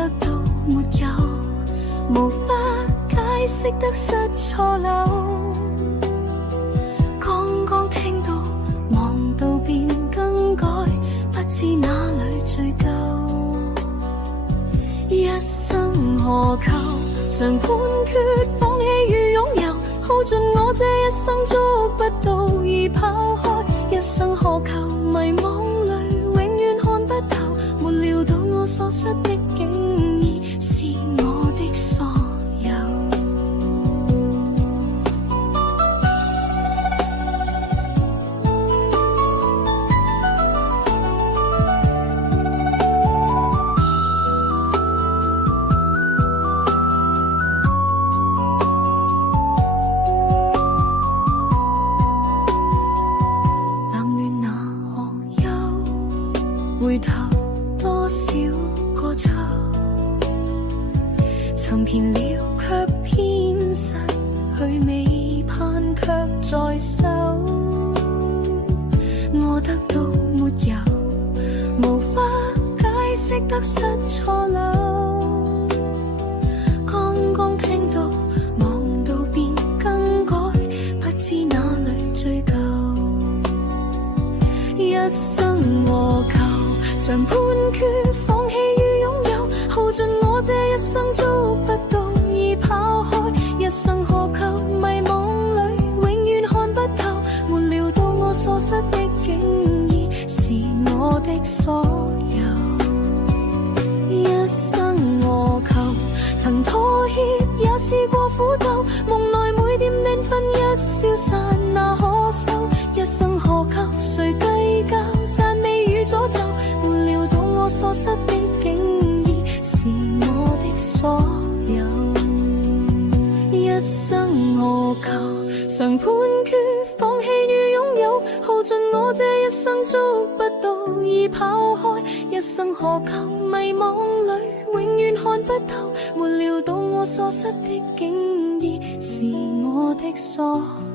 得到沒有，無法解釋得失錯漏。剛剛聽到忙到變更改，不知哪裏追究。一生何求，常判決放棄與擁有，耗盡我這一生捉不到而拋開。一生何求，迷惘裏永遠看不透，沒料到我所失的竟已是我的所有。回頭多少個秋，尋遍了卻偏失去，未盼卻在手。我得到沒有，無法解釋得失錯漏。剛剛聽到忙到變更改，不知哪裏追究。一生何求，常判決放棄與擁有，耗盡我這一生捉不到而拋開。一生何求，迷惘裏永遠看不透，沒料到我所失的竟已是我的所有。一生何求，曾妥協也試過苦鬥，夢內每點繽紛一消散那可收。一生何求，誰計較讚美與詛咒，沒料到我所失的竟已是我的所有。一生何求，常判決放棄與擁有，耗盡我這一生捉不到而拋開。一生何求，迷惘裏永遠看不透，沒料到我所失的竟已是我的所有。